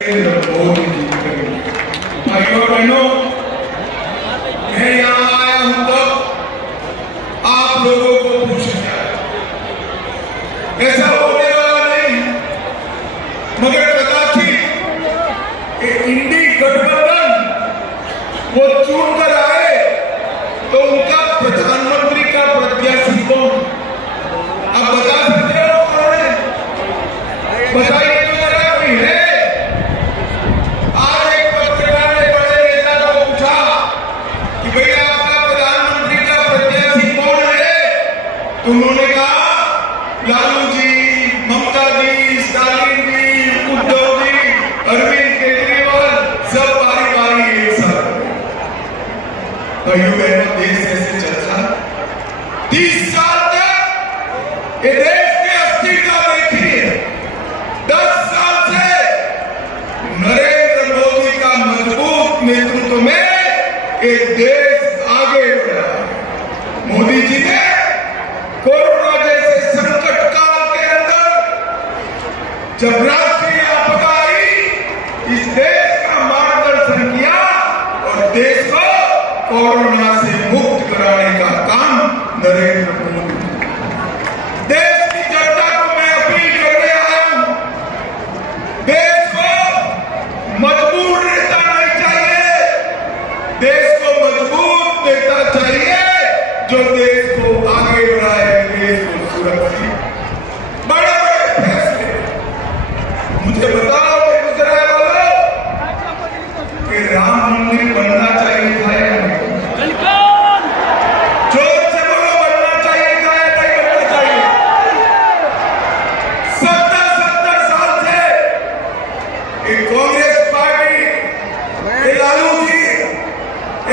भाइयों बहनों, मैं यहाँ आया हूँ तो आप लोगों को पूछना है। ऐसा होने वाला नहीं, मगर कदाचित इंडी गठबंधन वो चुन कर आए तो उनका प्रधानमंत्री का प्रत्याशी कौन? आप बता सकते हो कौन है? बताइए तो जरा, कोई है? उन्होंने कहा लालू जी, ममता जी, स्टालिन जी, उद्धव जी, अरविंद केजरीवाल सब बारी बारी एक साथ। भाइयों बहनों, देश ऐसे चलता 30 साल तक ये देश की अस्थिरता देखी है। 10 साल से नरेंद्र मोदी का मजबूत नेतृत्व में एक देश आगे बढ़ रहा है। मोदी जी ने कोरोना जैसे संकट काल के अंदर जब राष्ट्रीय आपदा आई, इस देश का मार्गदर्शन किया और देश को कोरोना से मुक्त कराने का काम नरेंद्र मोदी। देश की जनता को मैं अपील करने आया हूं, देश को मजबूत नेता नहीं चाहिए, देश को मजबूत नेता चाहिए जो देश को आगे बढ़ाए, देश को सुरक्षित। बड़े बड़े फैसले मुझे बताओ गुजरात वालों कि राम मंदिर बनना चाहिए था या नहीं? जोर से बोलो, बनना चाहिए था या नहीं बनना चाहिए? 70 साल से एक कांग्रेस पार्टी, एक लालू जी,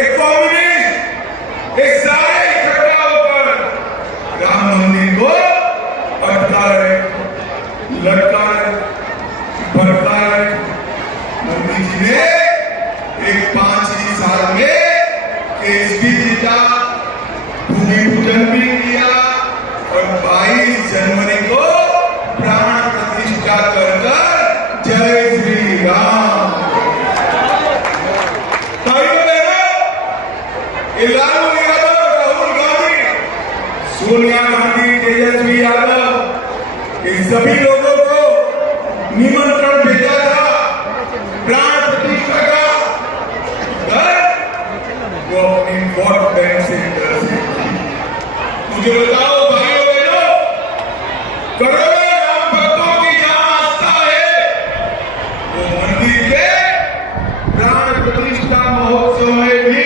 एक कम्युनिस्ट, एक सारे राम मंदिर को अटका रहे, लटका रहे, भटका रहे। मोदी जी ने एक 5 ही साल में केस भी जीता, भूमि पूजन भी किया और 22 जनवरी को प्राण प्रतिष्ठा कर जय श्री राम। लालू यादव, राहुल गांधी, सोनिया गांधी, तेजस्वी यादव, इन सभी लोगों को निमंत्रण भेजा था प्राण प्रतिष्ठा का, वो अपनी वोट बैंक से डर से। मुझे बताओ भाइयों बहनों, करोड़ों राम भक्तों की जहां आस्था है, वो मंदिर के प्राण प्रतिष्ठा महोत्सव में भी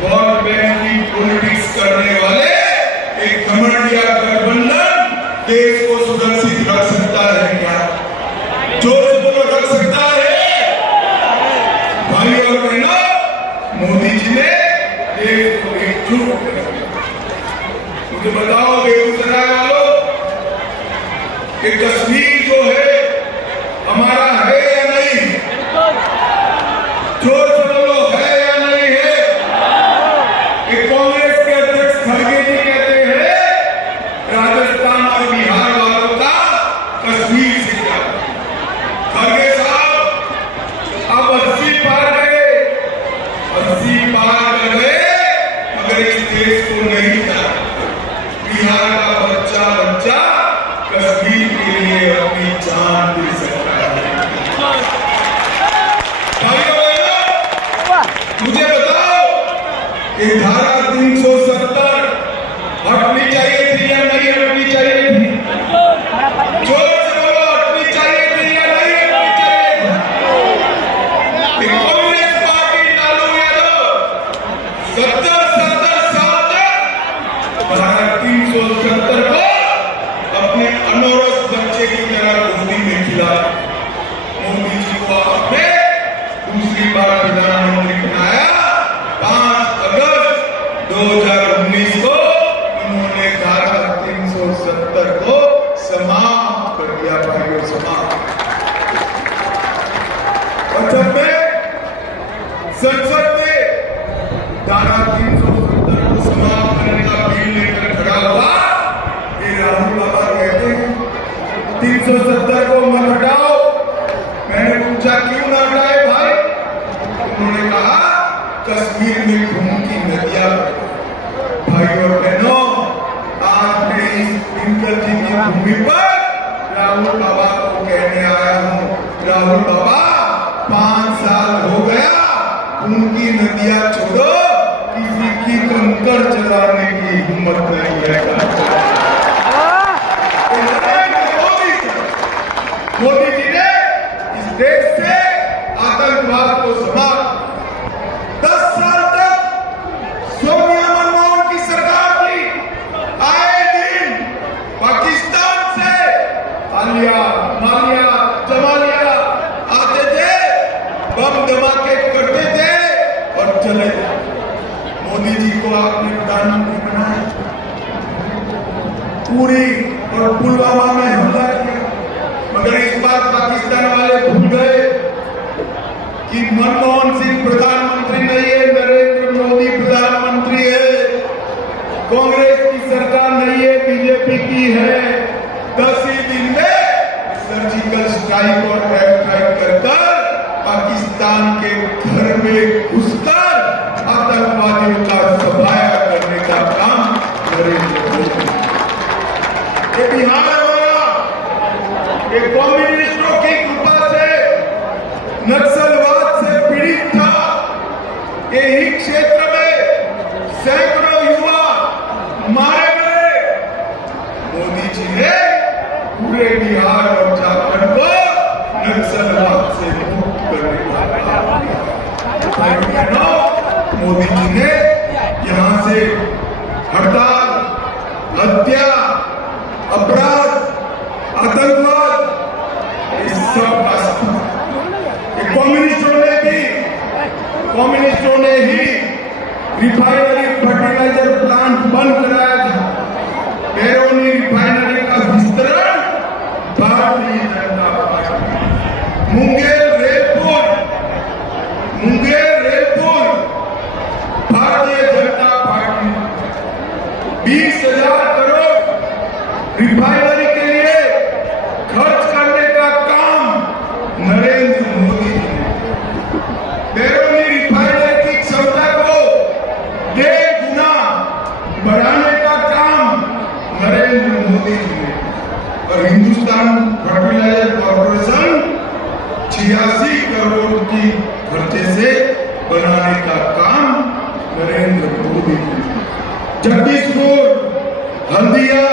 वोट बैंक की पॉलिटिक्स करने वाले एक घमंडिया गठबंधन देश को सुरक्षित रख सकता है क्या? जोर से बोलो, रख सकता है? भाई और बहनों, मोदी जी ने देश को एकजुट कर दिया। मुझे बताओ बेगूसराय वालों कि कश्मीर जो है हमारा है या नहीं? जोर से बोलो, है या नहीं है? कांग्रेस के अध्यक्ष खड़गे जी कहते हैं राजस्थान और बिहार वालों का कश्मीर से क्या? खड़गे साहब, अब 80 पार गए, 80 पार कर गए, मगर इस देश को नहीं था। बिहार का बच्चा कश्मीर के लिए अपनी जान दे सकता है। मुझे बताओ, ये धारा 370 हटनी चाहिए थी या नहीं हटनी चाहिए थी? जोर से बोलो, हटनी चाहिए थी या नहीं हटनी चाहिए थी? कांग्रेस पार्टी, लालू यादव 70 साल तक धारा 370 को अपने अनौरस बच्चे की तरह गोदी में खिला। मोदी जी को आपने दूसरी बार प्रधानमंत्री बनाया 5 अगस्त 2019 को। उन्होंने धारा 370 को समाप्त कर दिया, भाइयों, समाप्त। और जब मैं संसद में धारा 370 को समाप्त करने का बिल लेकर खड़ा हुआ, ये राहुल बाबा कहते हैं 370 को मत हटाओ। मैंने पूछा क्यों ना हटाए भाई? उन्होंने कहा कश्मीर में खून की नदियां भाई और बहनों, आज मैं इस दिनकर जी की भूमि पर राहुल बाबा को कहने आया हूँ, राहुल बाबा 5 साल हो गया, खून की नदियां छोड़ो, किसी की कंकड़ चलाने की हिम्मत नहीं है। मोदी जी ने इस देश से आतंकवाद को समाप्त 10 साल तक सोनिया मनमोहन की सरकार थी, आए दिन पाकिस्तान से आलिया मालिया जमालिया आते थे, बम धमाके करते थे और चले जाते। मोदी जी को आपने प्रधानमंत्री बनाया, पूरी और पुलवामा में हमला किया, मगर इस बार पाकिस्तान वाले भूल गए कि मनमोहन सिंह प्रधानमंत्री नहीं है, नरेंद्र मोदी प्रधानमंत्री है, कांग्रेस की सरकार नहीं है, बीजेपी की है। 10 ही दिन में सर्जिकल स्ट्राइक और एयर स्ट्राइक कर पाकिस्तान के घर में घुसकर आतंकवादियों का सफाया करने का काम नरेंद्र मोदी। ये बिहार ये कम्युनिस्टों की कृपा से नक्सलवाद से पीड़ित था, यही क्षेत्र में सैकड़ों युवा मारे गए। मोदी जी ने पूरे बिहार और झारखंड को नक्सलवाद से मुक्त करने का काम किया। मोदी जी ने यहां से हड़ताल, हत्या, अपराध, आतंकवाद कम्युनिस्टों ने ही रिफाइनरी फर्टिलाइजर प्लांट बंद कराया था। बेरोनी रिफाइनरी का विस्तार Bharatiya Janata party, Munger रेलपुर Bharatiya Janata party 20,000 crore refinery के लिए खर्च करने का काम नरेंद्र मोदी जी ने, बेरोनी रिफाइनरी की क्षमता को 1.5 गुना बढ़ाने का काम नरेंद्र मोदी जी ने, और हिंदुस्तान फर्टिलाइजर कॉर्पोरेशन 86 करोड़ की खर्चे से बनाने का काम नरेंद्र मोदी जी ने। जगदीशपुर, हल्दिया,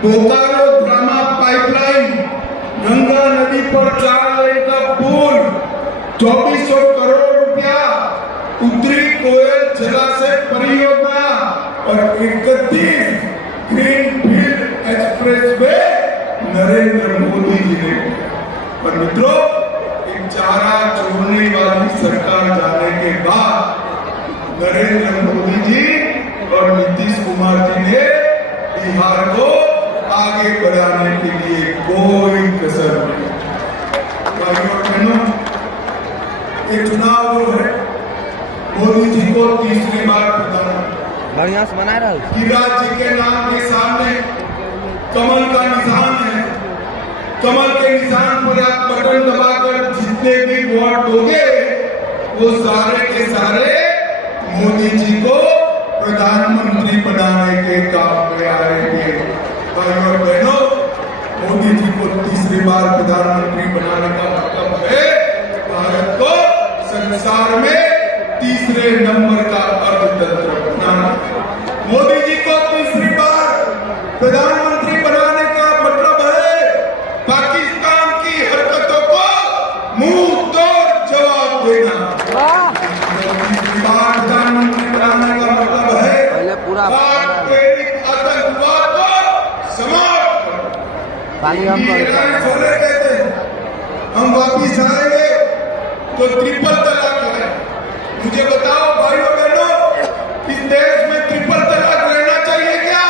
बोकारो ड्रामा पाइपलाइन, गंगा नदी पर 4 लेन का पुल, 2400 करोड़ रुपया, उत्तरी कोयल जलाशय परियोजना और 31 ग्रीनफील्ड एक्सप्रेसवे नरेंद्र मोदी जी ने। पर मित्रों, एक चारा छोड़ने वाली सरकार जाने के बाद नरेंद्र मोदी जी और नीतीश कुमार जी ने बिहार को आगे बढ़ाने के लिए कोई कसर नहीं। भाइयों और बहनों, ये चुनाव जो है, मोदी जी को तीसरी बार बढ़िया से बना रहा हूँ कि राज्य के नाम के सामने कमल का निशान है। कमल के निशान पर आप बटन दबाकर जितने भी वोट दोगे वो सारे के सारे मोदी जी को प्रधानमंत्री बनाने के काम में आएंगे। भाइयों और बहनों, मोदी जी को तीसरी बार प्रधानमंत्री बनाने का मतलब है भारत को संसार में तीसरे नंबर का अर्थतंत्र बनाना। मोदी जी को तीसरी बार प्रधानमंत्री बनाने का मतलब है पाकिस्तान की हरकतों को मुंह तोड़ जवाब देना। तीसरी बार प्रधानमंत्री बनाने का मतलब है आतंकवाद को समाप्त करना। हम वापिस आएंगे तो ट्रिपल तलाक है। मुझे बताओ भाइयों बहनों, इस देश में ट्रिपल तलाक रहना चाहिए क्या?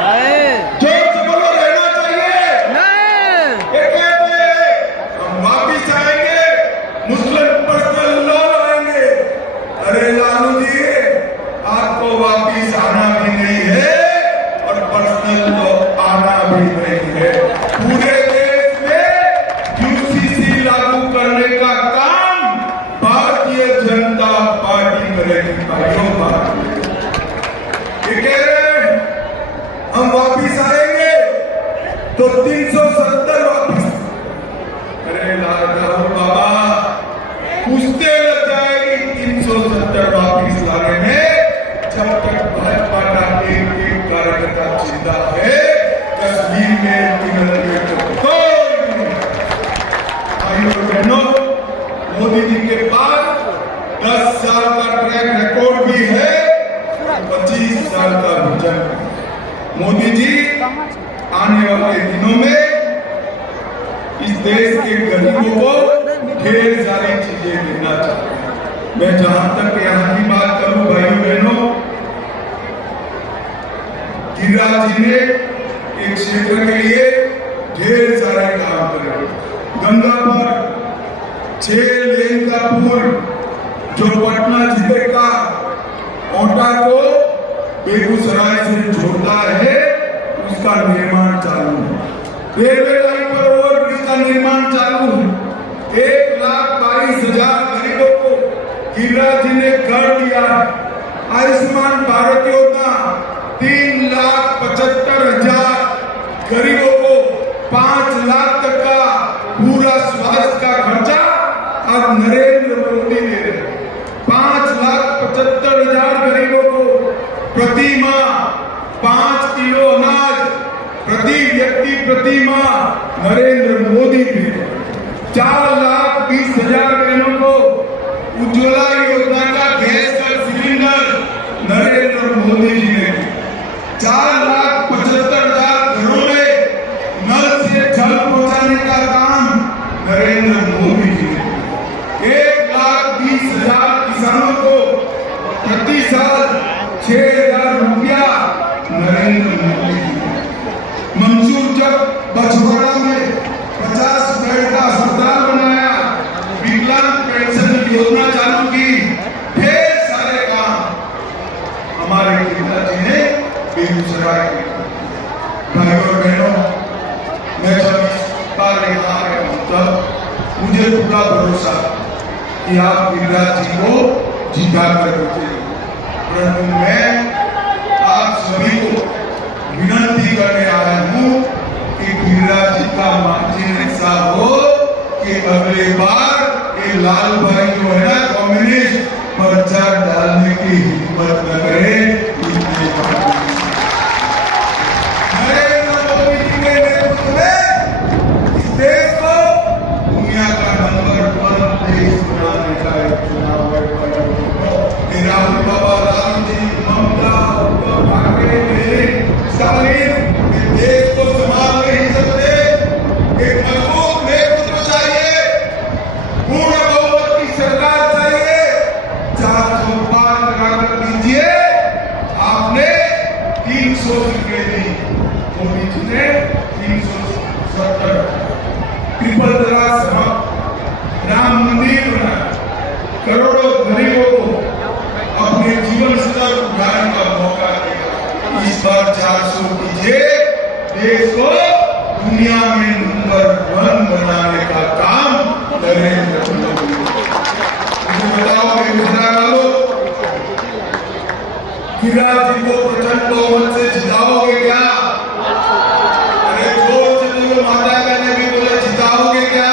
नहीं। जोर से बोलो, रहना चाहिए? नहीं। ये कहते हैं हम वापिस आएंगे, मुस्लिम पर्सनल लॉ लाएंगे। अरे लालू जी, आपको वापिस आना भी नहीं है और पर्सनल लॉ आना भी नहीं है। पूरे देश में यूसीसी लागू करने और बहनों, मोदी जी के पास 10 साल का ट्रैक रिकॉर्ड भी है, 25 साल का विजन। मोदी जी आने वाले दिनों में इस देश के गरीबों को ढेर सारी चीजें देना चाहते हैं। मैं जहां तक यहाँ की बात करूं भाइयों बहनों, गिरिराज जी ने एक क्षेत्र के लिए ढेर सारे काम करे। गंगा पर 6 लेन का पुल जो पटना जिले का ओटा को बेगूसराय से जोड़ता है, उसका निर्माण चालू है। रेलवे लाइन पर ओवरब्रिज का निर्माण चालू है। 1,22,000 गरीबों को गिरिराज जी ने कर दिया। आयुष्मान भारत योजना 3,75,000 गरीबों को 5 लाख तक का पूरा स्वास्थ्य का खर्चा अब नरेंद्र मोदी दे रहे। 5,75,000 गरीबों को प्रति माह 5 किलो अनाज प्रति व्यक्ति प्रति माह नरेंद्र मोदी दे रहे। 4,20,000 बहनों को उज्ज्वला योजना का गैस का सिलेंडर नरेंद्र मोदी जी ने। 4,75,000 घरों में नल से जल पहुंचाने का काम नरेंद्र मोदी जी ने। 1,20,000 किसानों को प्रति साल 6,000 रुपया नरेंद्र मोदी जी ने। मंसूर जब बछवाड़ा में 50 बेड का अस्पताल बनाया, विकलांग पेंशन योजना चालू की, ढेर सारे काम हमारे गिरिराज जी ने बेगूसराय में। भाइयों और बहनों, मैं जब इस बार यहाँ आया हूँ तब मुझे पूरा भरोसा कि आप गिरिराज जी को जिता कर देंगे। परंतु मैं आप सभी को विनती करने आया हूँ कि गिरिराज जी का मार्जिन ऐसा हो कि अगले बार ये लाल भाई जो है ना कम्युनिस्ट पर्चा डालने की हिम्मत न करे। नरेंद्र मोदी जी के नेतृत्व में इस देश को दुनिया का नंबर 1 देश बनाने का एक चुनाव है। राहुल बाबा, राहुल जी, ममता, उद्धव ठाकरे, स्टालिन देश को संभाल नहीं सकते। एक मजबूत नेतृत्व चाहिए, पूर्ण बहुमत की सरकार चाहिए। 405 लगाकर दीजिए, आपने 300 सीटें दी, मोदी जी ने 370। ट्रिपल तलाक समाप्त, राम मंदिर बनाया, करोड़ों गरीबों को अपने जीवन स्तर उठाने का मौका दिया। इस बार 400 कीजिए, देश को दुनिया में नंबर 1 बनाने का काम नरेंद्र मोदी। मुझे बताओ बेगूसराय वालों, गिरिराज जी को प्रचंड बहुमत से जिताओगे क्या? अरे जोर से बोलो, माता बहने भी बोले जिताओगे क्या?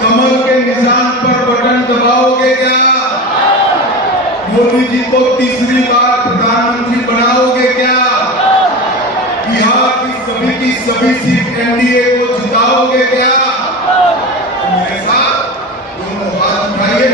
कमल के निशान पर बटन दबाओगे क्या? मोदी जी को तीसरी बार प्रधानमंत्री बनाओगे क्या? बिहार की सभी सीट एनडीए को जिताओगे क्या? मेरे साथ दोनों हाथ उठाइए।